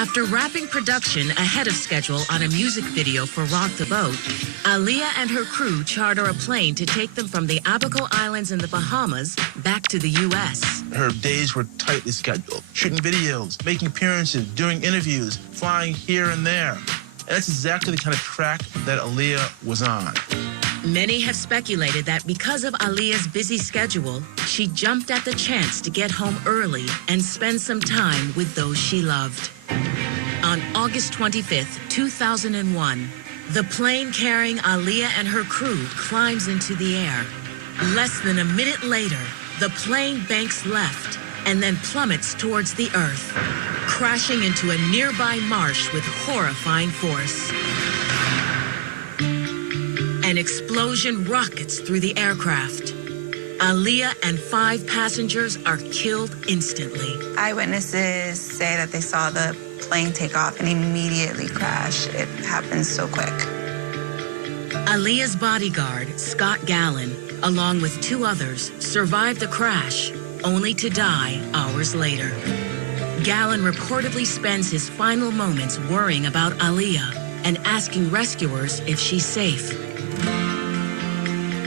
After wrapping production ahead of schedule on a music video for Rock the Boat, Aaliyah and her crew charter a plane to take them from the Abaco Islands in the Bahamas back to the U.S. Her days were tightly scheduled, shooting videos, making appearances, doing interviews, flying here and there. And that's exactly the kind of track that Aaliyah was on. Many have speculated that because of Aaliyah's busy schedule, she jumped at the chance to get home early and spend some time with those she loved. On August 25th, 2001, the plane carrying Aaliyah and her crew climbs into the air. Less than a minute later, the plane banks left and then plummets towards the earth, crashing into a nearby marsh with horrifying force. An explosion rockets through the aircraft. Aaliyah and 5 passengers are killed instantly. Eyewitnesses say that they saw the plane take off and immediately crash. It happened so quick. Aaliyah's bodyguard, Scott Gallen, along with 2 others, survived the crash, only to die hours later. Gallen reportedly spends his final moments worrying about Aaliyah and asking rescuers if she's safe.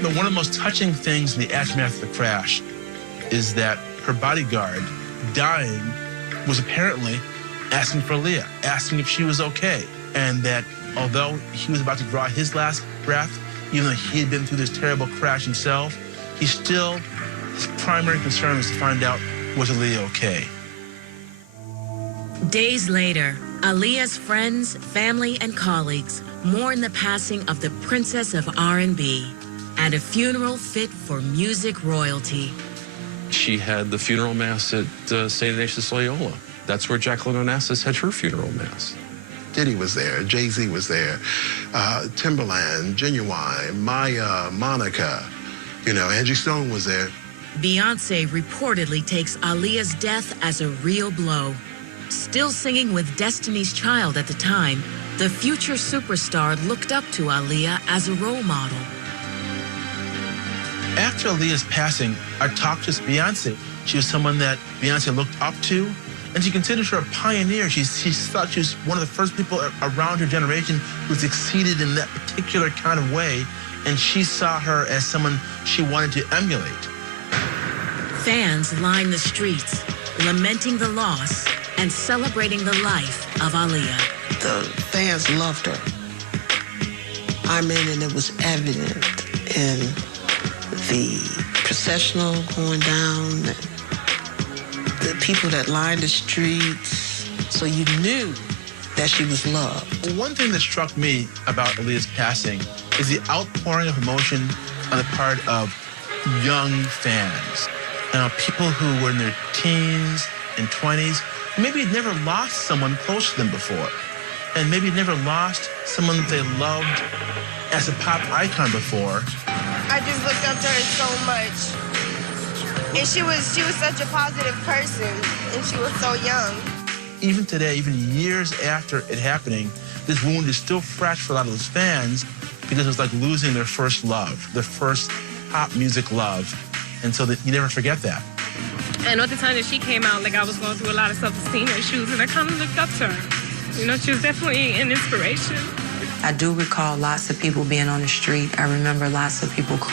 But one of the most touching things in the aftermath of the crash is that her bodyguard, dying, was apparently asking for Aaliyah, asking if she was okay. And that although he was about to draw his last breath, even though he had been through this terrible crash himself, his primary concern was to find out, was Aaliyah okay? Days later, Aaliyah's friends, family, and colleagues mourn the passing of the Princess of R&B at a funeral fit for music royalty. She had the funeral mass at St. Ignatius Loyola. That's where Jacqueline Onassis had her funeral mass. Diddy was there, Jay-Z was there, Timberland, Genuine, Maya, Monica, Angie Stone was there. Beyonce reportedly takes Aaliyah's death as a real blow. Still singing with Destiny's Child at the time, the future superstar looked up to Aaliyah as a role model. After Aaliyah's passing, I talked to Beyonce. She was someone that Beyonce looked up to, and she considered her a pioneer. She thought she was one of the first people around her generation who succeeded in that particular kind of way, and she saw her as someone she wanted to emulate. Fans line the streets, lamenting the loss and celebrating the life of Aaliyah. The fans loved her. And it was evident in the processional going down, the people that lined the streets, so you knew that she was loved. One thing that struck me about Aaliyah's passing is the outpouring of emotion on the part of young fans. People who were in their teens and 20s, maybe had never lost someone close to them before, and maybe had never lost someone that they loved as a pop icon before. I just looked up to her so much. And she was such a positive person, and she was so young. Even today, even years after it happening, this wound is still fresh for a lot of those fans because it was like losing their first love, their first pop music love. And so you never forget that. And at the time that she came out, I was going through a lot of self-esteem issues, and I kind of looked up to her. She was definitely an inspiration. I do recall lots of people being on the street. I remember lots of people